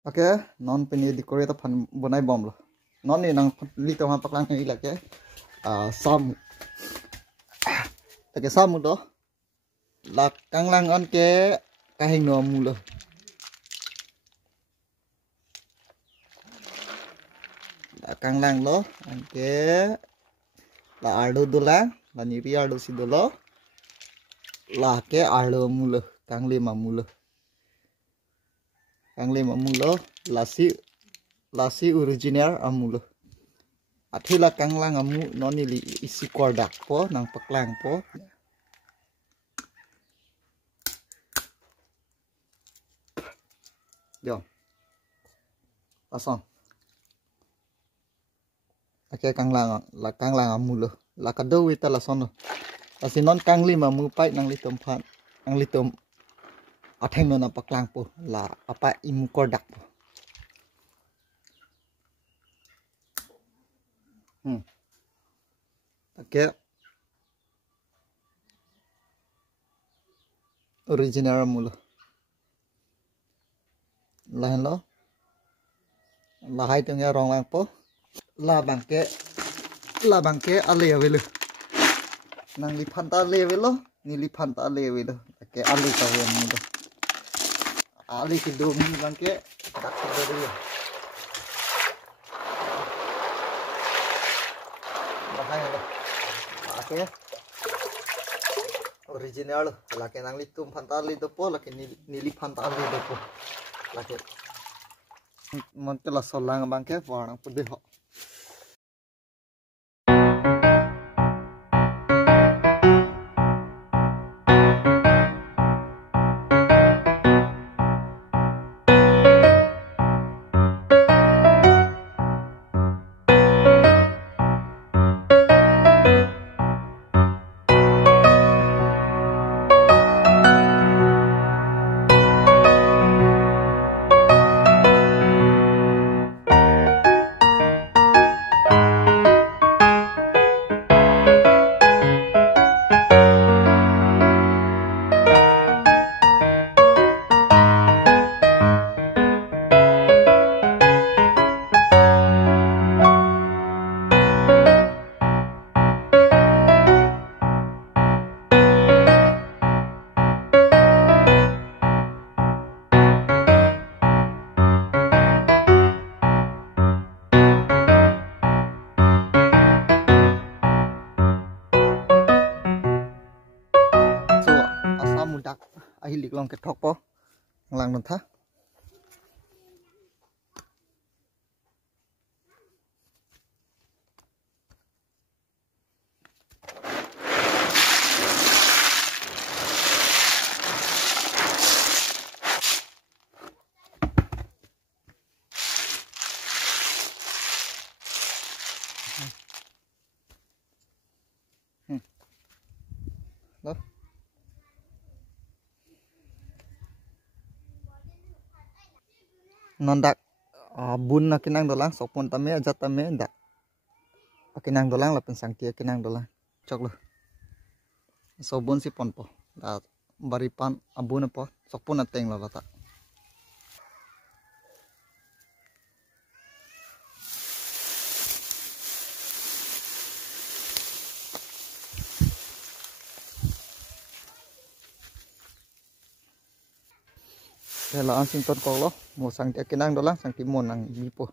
Oke, non peni di Korea pan bonai bom lo. Non ni nang li to han paklang ni lake. Sam. Take sam do. La kang lang on ke kahing no mu lo. La kang lang lo an ke la ardo do la ni ri ardo si do lo. La ke ardo mu lo kang le ma mu lo. Kang le ma mu lo lasi original amulo. Athila kanglang amu noni li isi kordak po nang paklang po. Yo. Pasang. Ake kanglang amulo. La kado wita la sono. Asi non kangli mamu pai nang litom phan. Nang litom atheng no na paklang po la apa imu kordak po. Oke. Original mulo. Lahan lo. La hai tengah rong lang po. La bangke ale avelo. Nang li phanta ale avelo. Ni li phanta ale avelo. Oke ale ka ho mulo. Ali ki do mi bangke tak do dia. Bahaya lo. Oke. Original laki nang litum phantali do po laki nili phantali do po laki montela solang bangke warang pudih ho. Mudak ahilik long ketok po ngelang nonta. Loh. Nondak bun na kinang dolang sopon tame ajat tame ndak kinang dolang la pensang tia kinang dolang cok lo sobon si pon po da baripan abun po sopon ateng lo lata Kela ansing ton ko lo mo sang tia kinang dolang sang timon nang ipo.